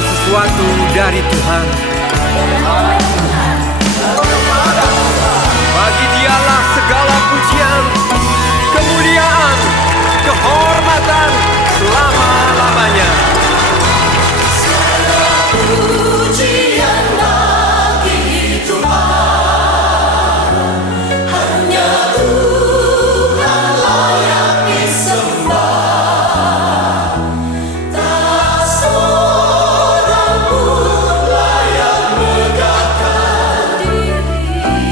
sesuatu dari Tuhan. Bagi Dialah segala pujian, kemuliaan, kehormatan selama-lamanya. Pujian bagi Tuhan, hanya Tuhan layak disembah. Tak seorang pun layak megahkan diri.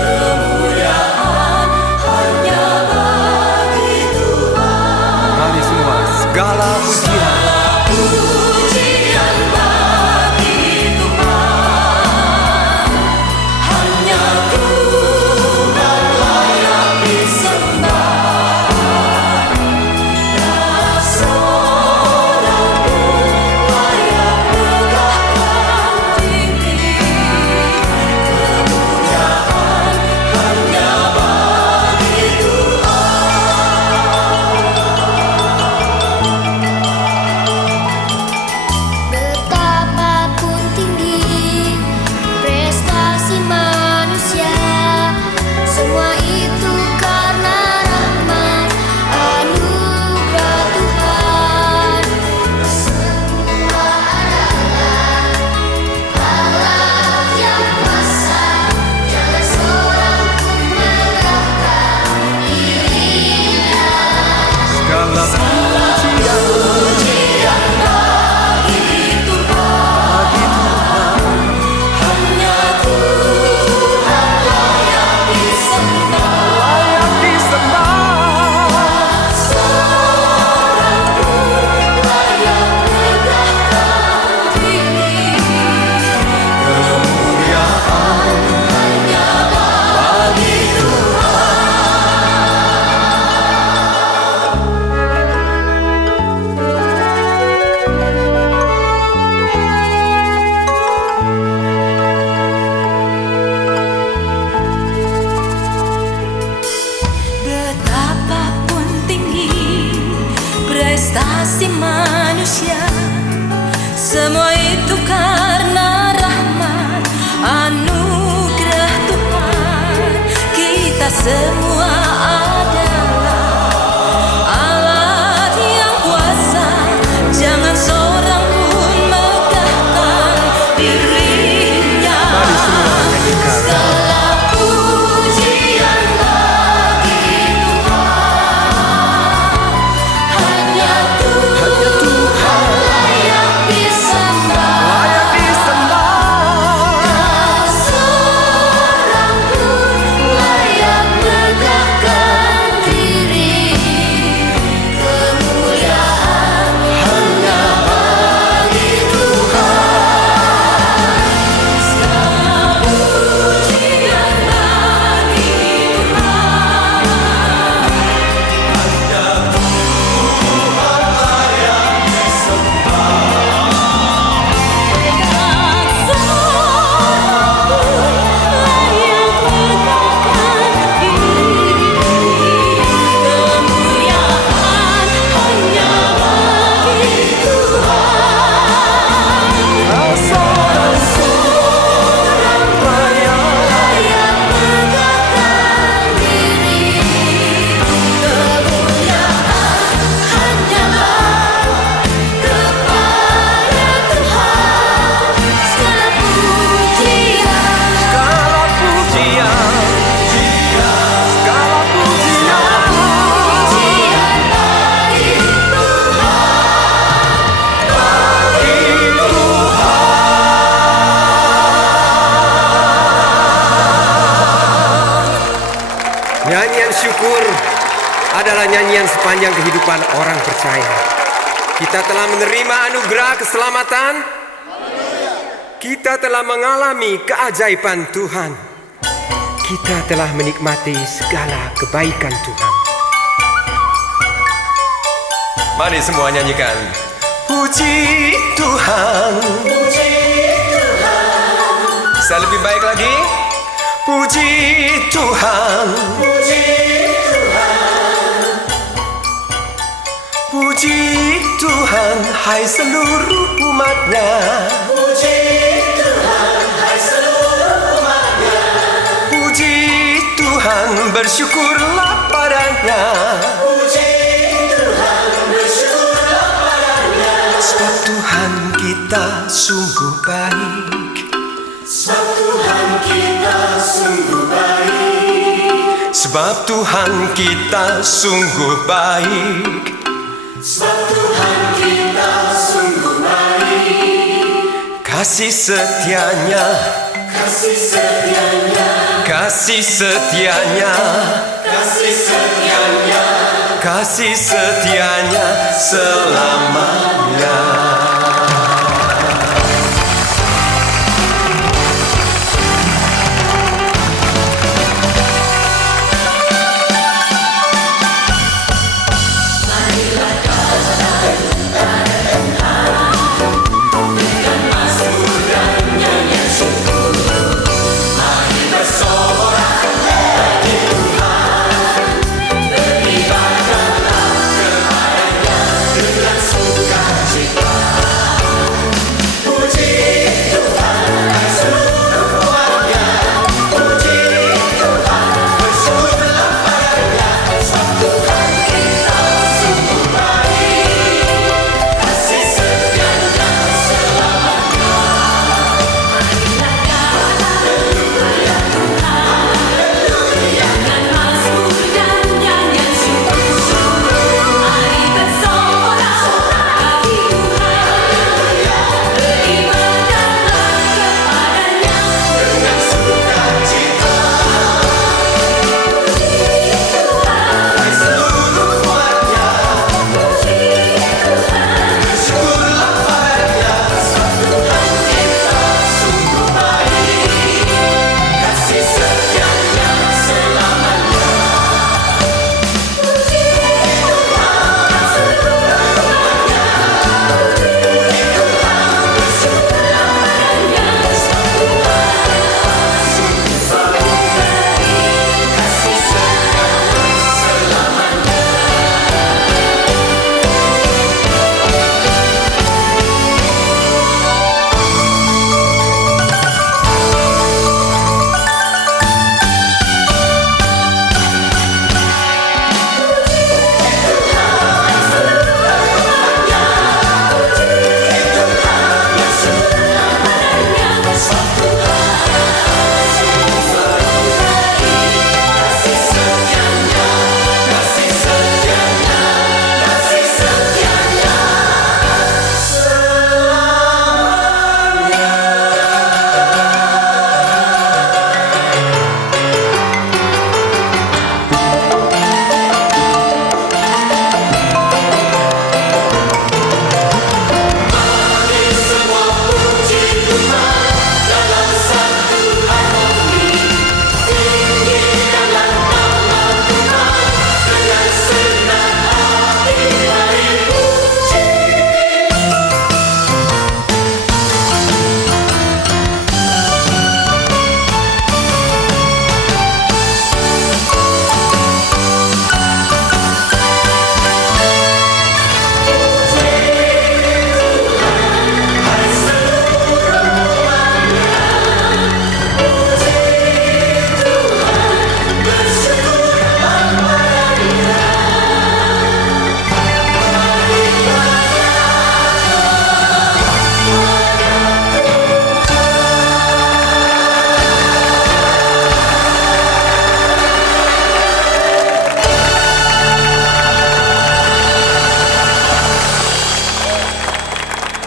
Kemuliaan hanya bagi Tuhan. Mari semua, segala pujian. Pujian bagi Tuhan, hanya Tuhan layak disembah. Tak seorang pun layak megahkan diri. Kemuliaan hanya bagi Betapapun tinggi prestasi manusia, semua itu karena rahmat anugerah Tuhan. Semua adalah Allah yang kuasa, jangan seorang pun megahkan dirinya. Segala pujian Pujian bagi Tuhan, hanya Tuhan layak disembah. disembah. Seorang pun layak megahkan diri. Kemuliaan hanya bagi Betapapun tinggi prestasi manusia, semua itu karena rahmat anugerah Tuhan. Kita semua adalah alat yang kuasa, jangan seorang pun megahkan dirinya. Mari semua nyanyikan. Segala pujian bagi Tuhan, hanya Tuhan layak disembah. Layak disembah. Tak seorang pun layak megahkan diri. Kemuliaan hanya bagi Tuhan. Segala pujian bagi Segala pujian, segala pujian bagi Tuhan. Nyanyian syukur adalah nyanyian sepanjang kehidupan orang percaya. Kita telah menerima anugerah keselamatan. Kita telah mengalami keajaiban Tuhan. Kita telah menikmati segala kebaikan Tuhan. Mari semua nyanyikan. Puji Tuhan. Bisa lebih baik lagi. Puji Tuhan. Puji Tuhan, hai seluruh umatnya. Puji Tuhan, hai seluruh umatnya. Puji Tuhan, bersyukurlah padanya. Puji Tuhan, bersyukurlah padanya. Sebab Tuhan kita sungguh baik. Sebab Tuhan kita sungguh baik. Sebab Tuhan kita sungguh baik. Sebab Tuhan kita sungguh baik. Kasih setianya, Kasih setianya, kasih setianya, kasih setianya, kasih setianya selamanya.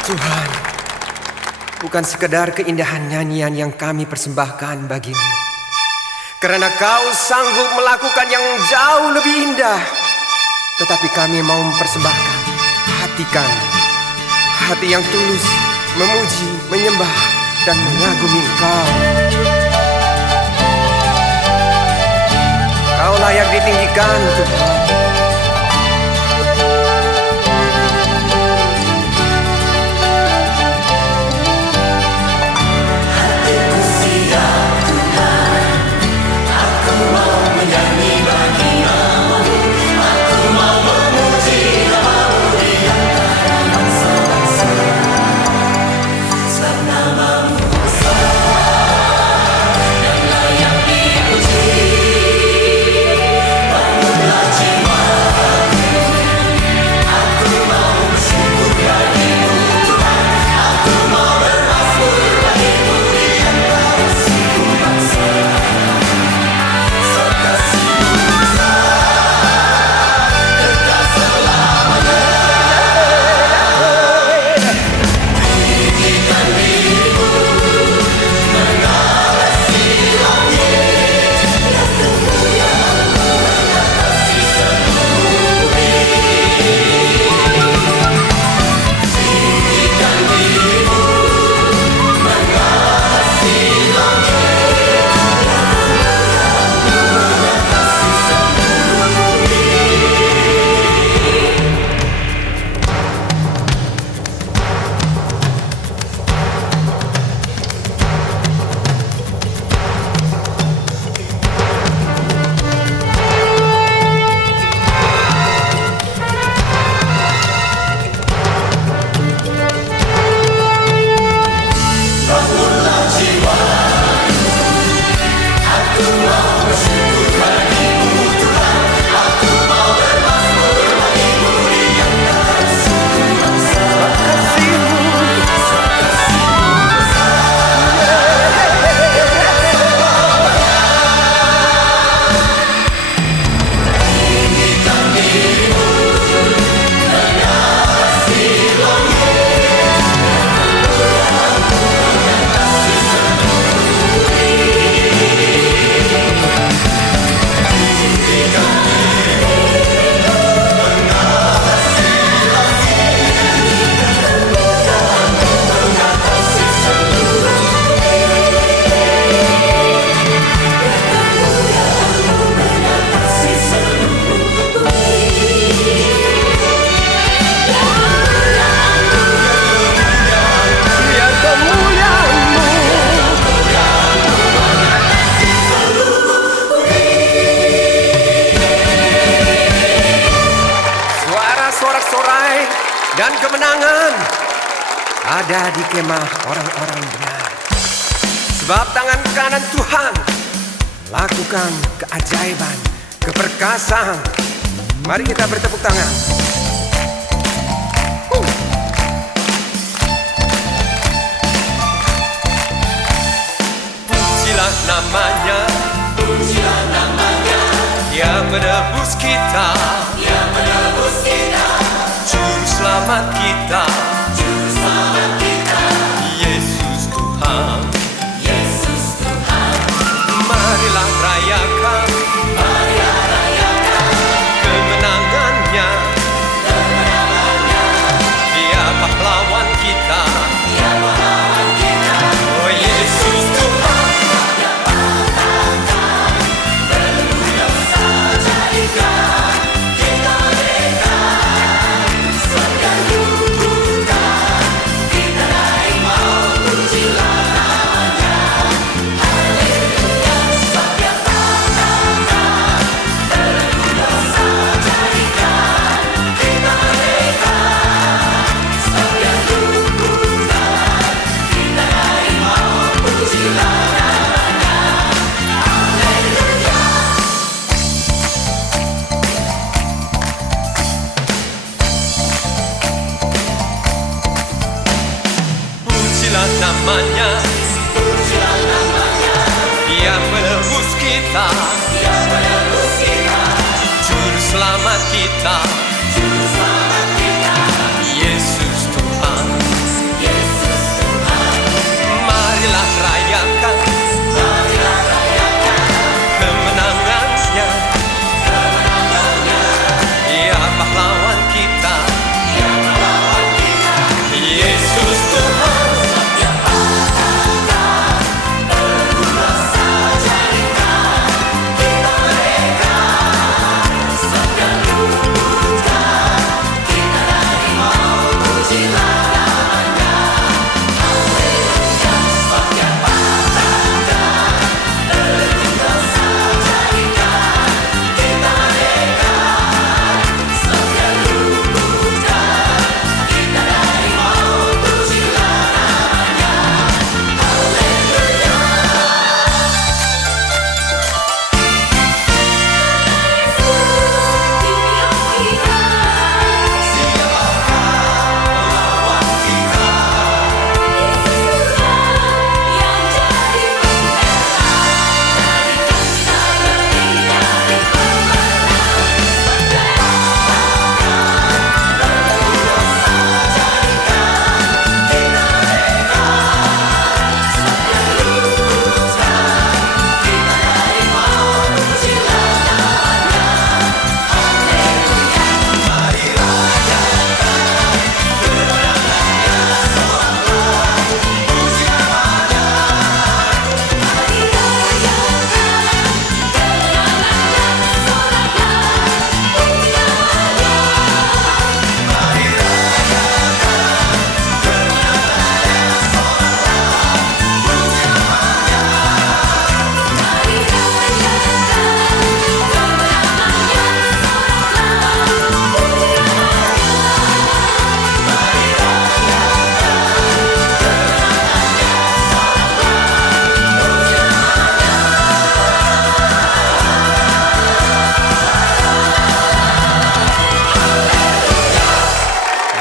Tuhan, bukan sekedar keindahan nyanyian yang kami persembahkan bagimu, karena Kau sanggup melakukan yang jauh lebih indah. Tetapi kami mau mempersembahkan hati kami, hati yang tulus memuji, menyembah, dan mengagumi Kau. Kau layak ditinggikan, Tuhan. Aku mau menyanyi bagi Namamu, aku mau memuji Namamu. dan kemenangan ada di kemah orang-orang benar. Sebab tangan kanan Tuhan lakukan keajaiban, keperkasaan. Mari kita bertepuk tangan. Pujilah namanya, Pujilah namanya, Dia menebus kita, Dia menebus kita, Juru Selamat kita, Juru Selamat kita, Yesus Tuhan. Yesus Tuhan. Marilah rayakan, Marilah rayakan kemenangannya, kemenangannya, Dia pahlawan kita, Dia pahlawan kita. oh Yesus Tuhan. Jadikan kita merdeka, sebab Dia luputkan kita dari maut. Pujilah namanya, haleluya. Sebab Dia katakan belenggu dosa, jadikan kita merdeka, sebab Dia luputkan kita dari maut. Pujilah namanya, haleluya. Pujilah namanya, Pujilah namanya, Dia menebus kita, Dia menebus kita, Juru Selamat kita, Juru Selamat kita, Yesus Tuhan. Yesus Tuhan. Marilah rayakan, Marilah rayakan kemenangannya, kemenangannya, Dia pahlawan kita, Dia pahlawan kita. Yesus Tuhan. Dia katakan belenggu dosa, jadikan kita merdeka, sebab Dia luputkan kita dari maut. Pujilah namanya, haleluya. Sebab Dia katakan belenggu dosa, jadikan kita merdeka, sebab Dia luputkan kita dari maut. Pujilah namanya, haleluya.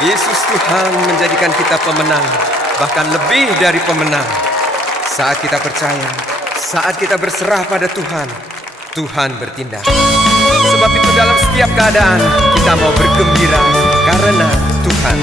Yesus Tuhan menjadikan kita pemenang, bahkan lebih dari pemenang. Saat kita percaya, saat kita berserah pada Tuhan, Tuhan bertindak. Sebab itu dalam setiap keadaan kita mau bergembira karena Tuhan.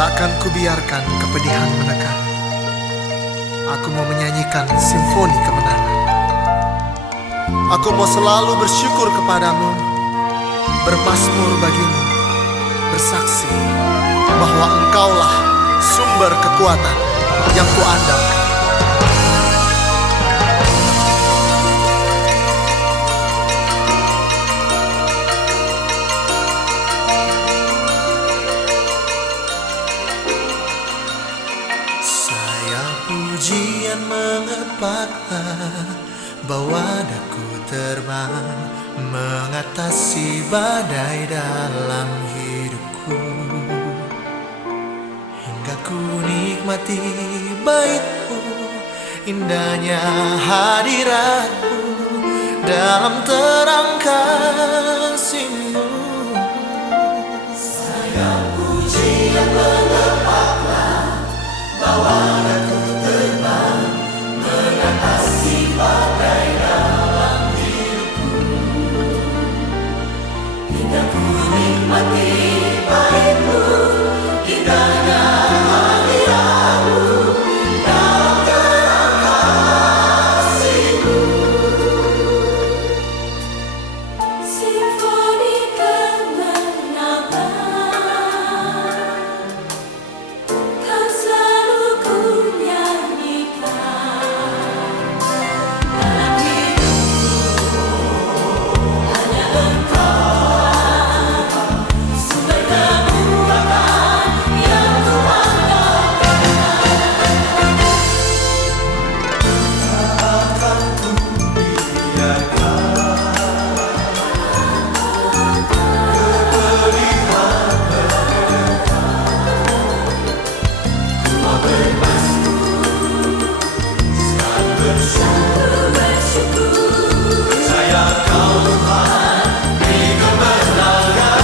Takkan kubiarkan kepedihan menekan. Aku mau menyanyikan simfoni kemenangan. Aku mau selalu bersyukur kepadamu, bermazmur bagimu, bersaksi bahwa engkaulah sumber kekuatan yang kuandalkan. Pujian mengepaklah bawa daku terbang mengatasi badai dalam hidupku, hingga ku nikmati baitmu, indahnya hadiratmu dalam terang kasihmu. Sayang pujian mengepaklah bawa daku terbang mengatasi badai dalam hidupku, hingga ku nikmati baitmu, indahnya hadiratmu dalam terang kasihmu. Simfoni kemenangan kan selalu ku nyanyikan dalam hidupku. Hanya Engkau sumber kekuatan yang ku andalkan. Takkan ku biarkan kepedihan ku mau bermazmur, selalu bersyukur, percaya Kau Tuhan beri kemenangan.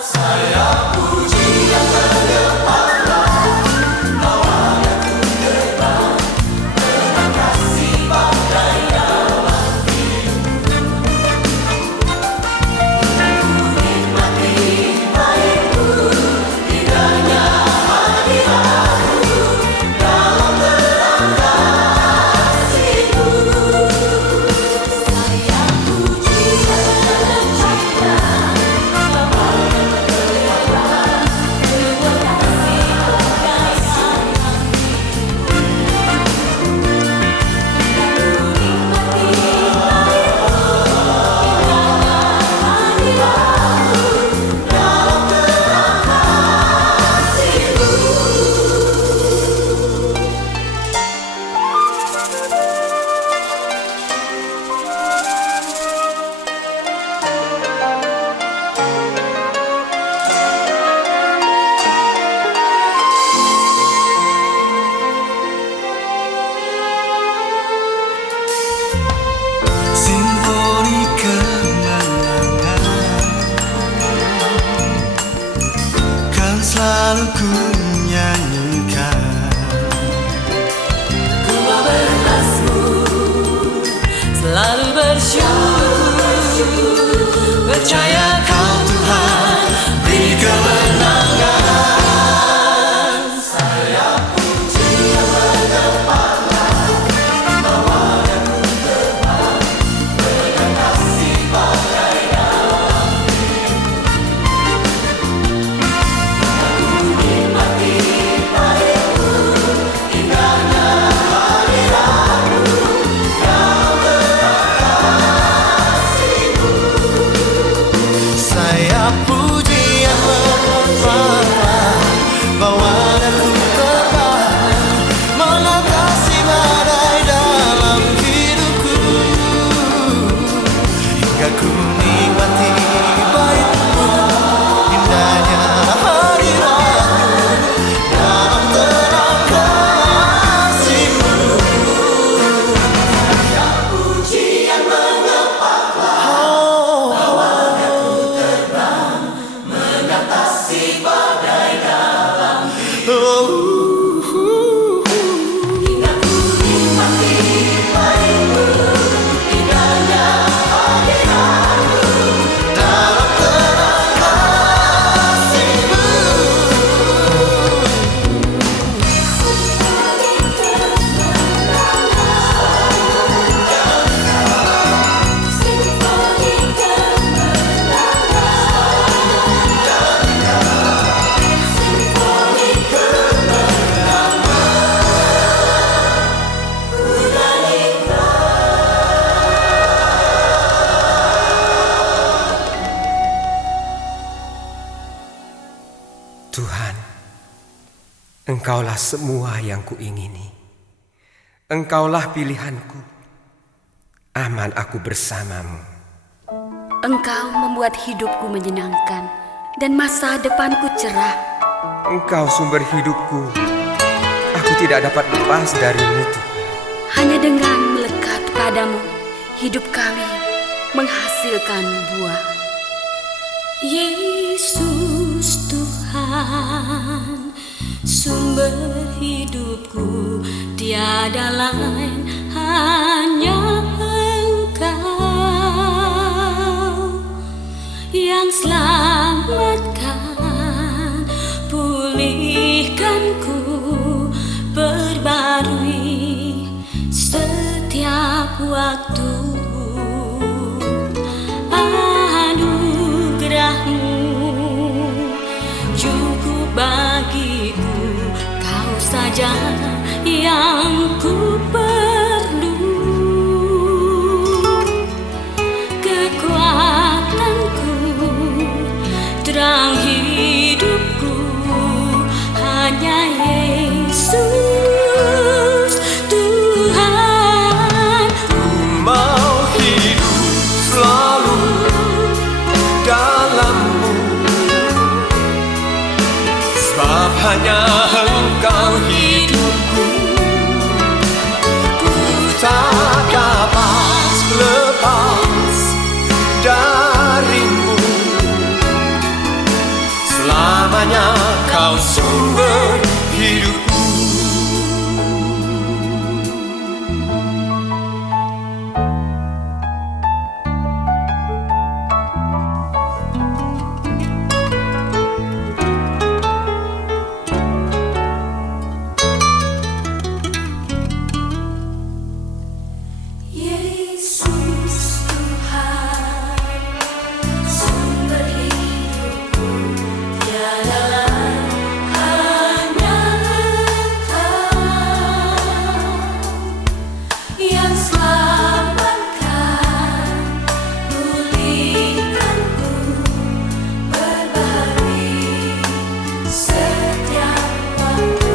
Sayang pujian mengepaklah bawa daku terbang mengatasi badai dalam hidupku, nikmati baitmu, indahnya hadiratmu dalam terang kasihmu. Sayang pujian mengepaklah bawa daku terbang mengatasi badai dalam hidupku, nikmati Simfoni kemenangan kan selalu ku nyanyikan. Ku mau bermazmur, selalu bersyukur, percaya Kau Tuhan beri kemenangan. Sayang pujian mengepaklah bawa daku terbang mengatasi badai dalam hidupku, aku nikmati baitmu, indahnya hadiratmu dalam terang kasihmu. Engkaulah semua yang kuingini. Engkaulah pilihanku. Aman aku bersamamu. Engkau membuat hidupku menyenangkan dan masa depanku cerah. Engkau sumber hidupku. Aku tidak dapat lepas darimu, Tuhan. Hanya dengan melekat padamu, hidup kami menghasilkan buah. Yesus Tuhan, sumber hidupku, tiada lain hanya Engkau yang selamatkan, pulihkanku, perbarui setiap waktu. Anugerahmu cukup bagiku, Kau saja yang ku perlu. Kekuatanku, terang hidupku, hanya Yesus Tuhan. Ku mau hidup selalu dalam-Mu, sebab hanya Engkau hidupku. Ku tak dapat lepas dari-Mu, selamanya Kau sumber hidupku. Yesus Tuhan, sumber hidupku, tiada lain hanya Engkau yang selamatkan, pulihkanku, perbarui setiap waktu.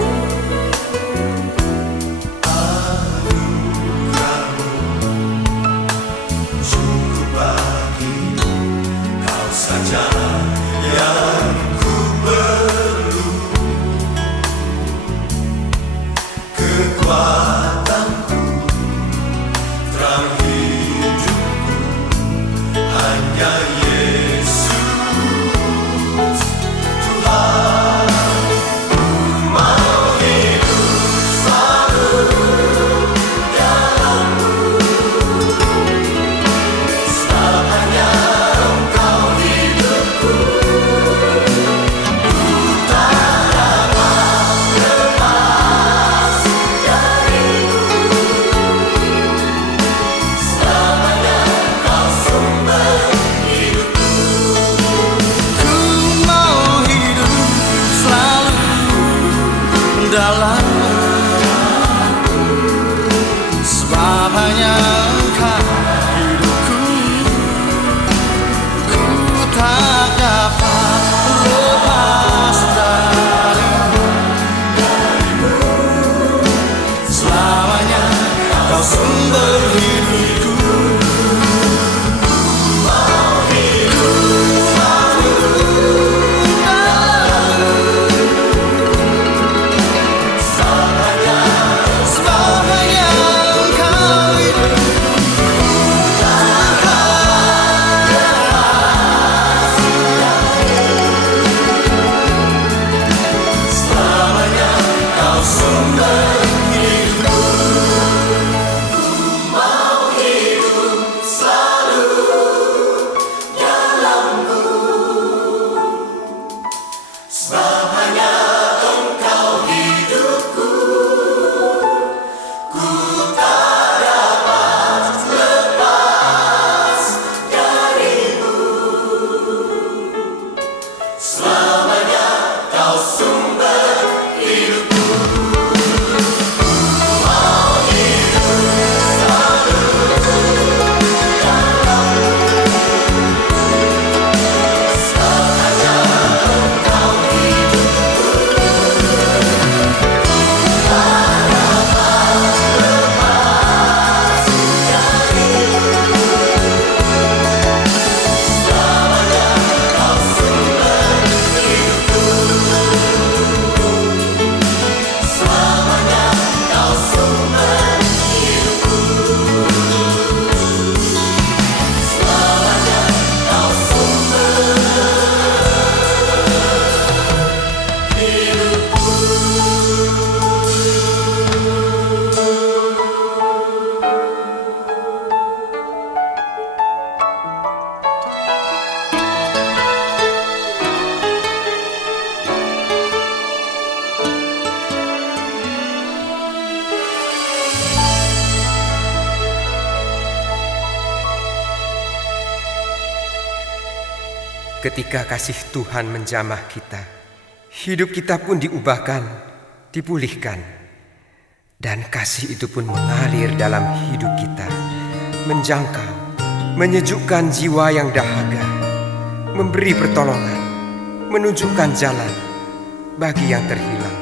ketika kasih Tuhan menjamah kita, hidup kita pun diubahkan, dipulihkan. Dan kasih itu pun mengalir dalam hidup kita, menjangkau, menyejukkan jiwa yang dahaga, memberi pertolongan, menunjukkan jalan bagi yang terhilang.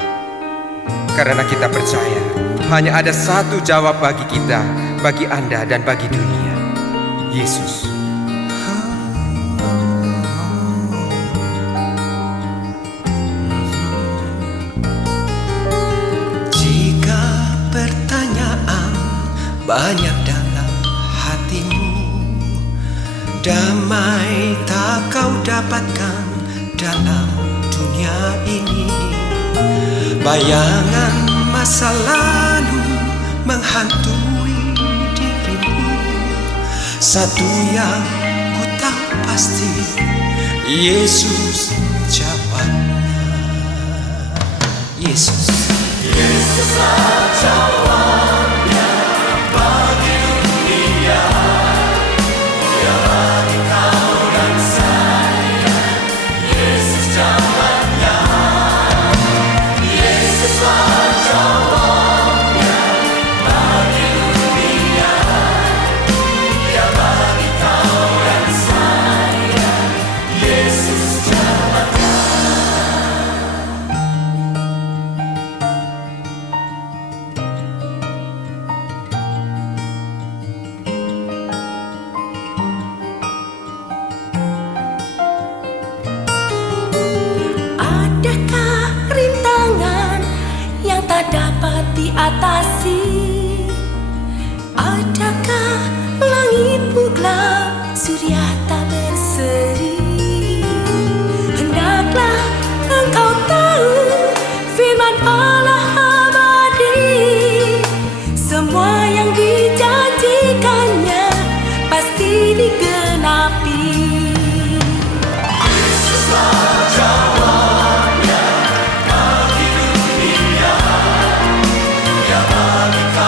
Karena kita percaya hanya ada satu jawab bagi kita, bagi Anda dan bagi dunia, Yesus. Jika pertanyaan banyak dalam hatimu, damai tak kau dapatkan dalam dunia ini. Bayangan masa lalu menghantui dirimu. Satu yang ku tahu pasti, Yesus jawabnya. Yesus. Yesuslah jawabnya bagi dunia, ya bagi kau dan saya. Yesus jawabnya. Yesuslah jawabnya bagi dunia, ya bagi kau dan saya. Yesus jawabnya. Adakah rintangan yang tak dapat diatasi? Adakah langit gelap, surya tak berseri? Hendaklah engkau tahu firman Allah abadi. Semua yang dijanjikannya pasti digenapi. Yesuslah jawabnya bagi dunia, ya bagi kau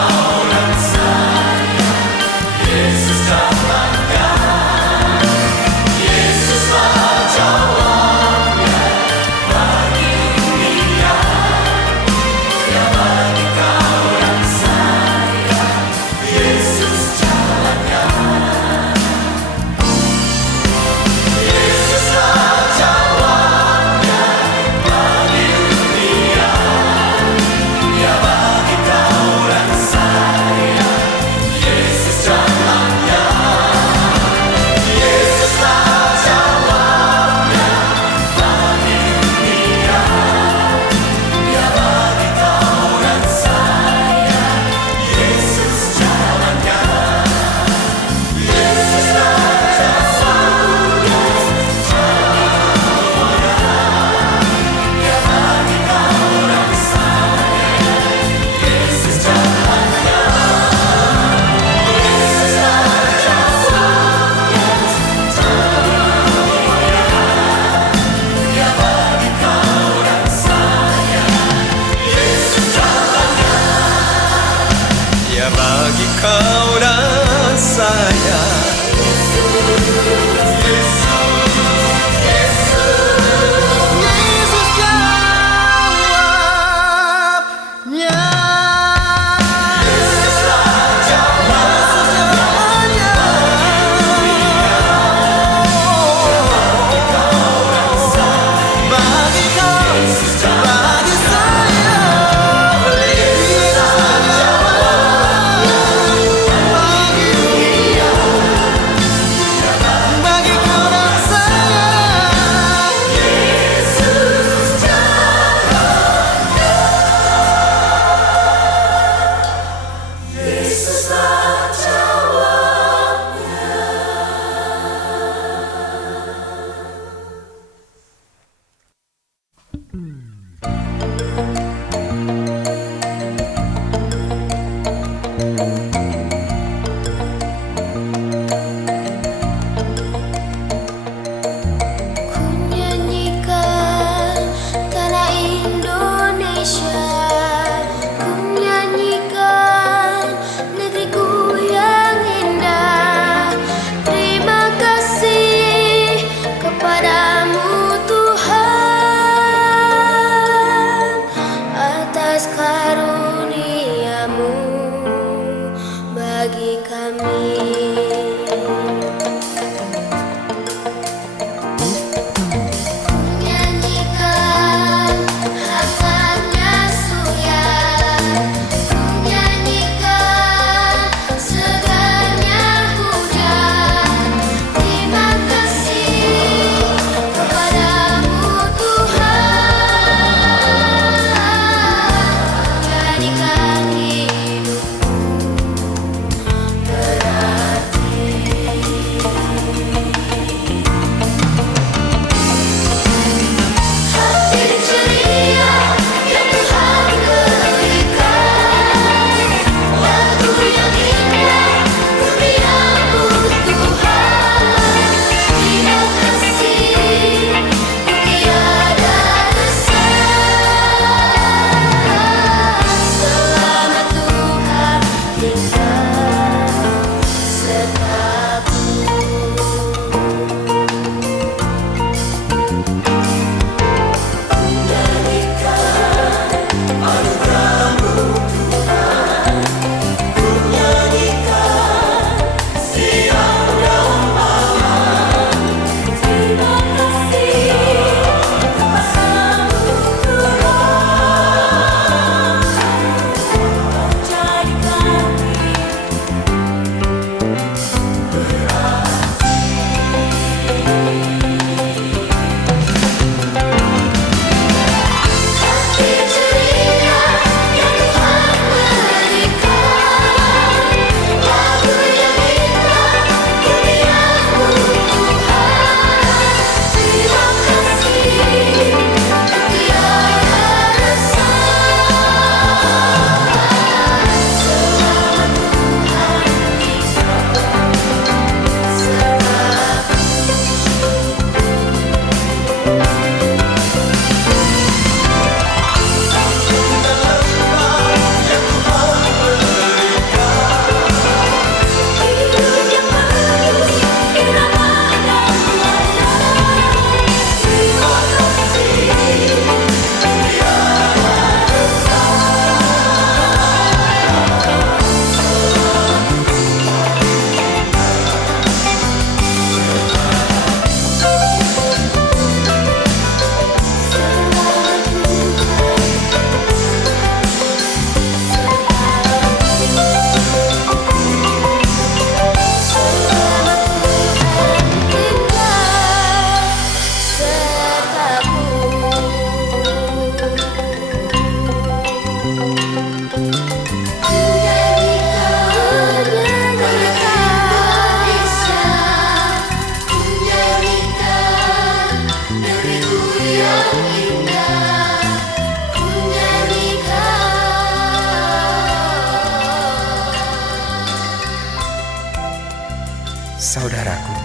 Saudaraku,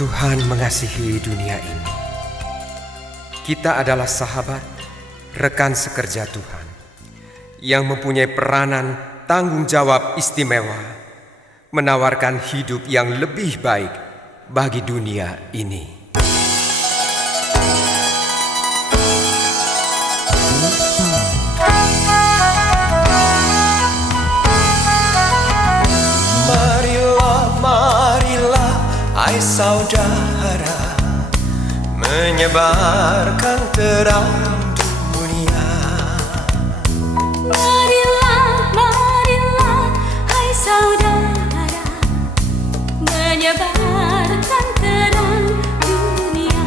Tuhan mengasihi dunia ini. Kita adalah sahabat, rekan sekerja Tuhan, yang mempunyai peranan tanggung jawab istimewa, menawarkan hidup yang lebih baik bagi dunia ini. Hai saudara, menyebarkan terang dunia. Marilah, marilah, hai saudara, menyebarkan terang dunia.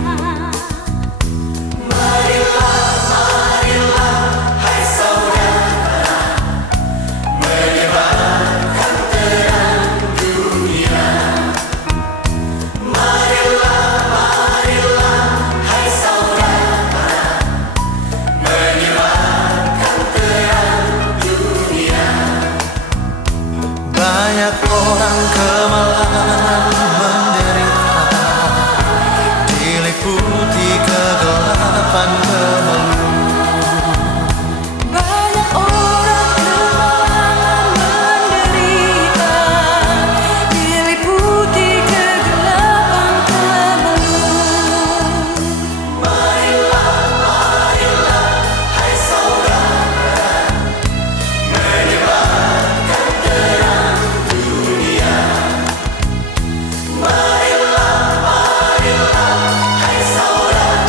Marilah, marilah, hai saudara, menyebarkan terang dunia. Marilah, marilah, hai saudara, menyebarkan terang dunia. Banyak orang kemalangan menderita, diliputi kegelapan kemelut. Banyak orang kemalangan menderita, diliputi kegelapan kemelut. Marilah, marilah, hai saudara, menyebarkan terang dunia. Marilah, marilah, hai saudara,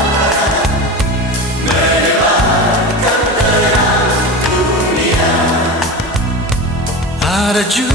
menyebarkan terang dunia. Ada juga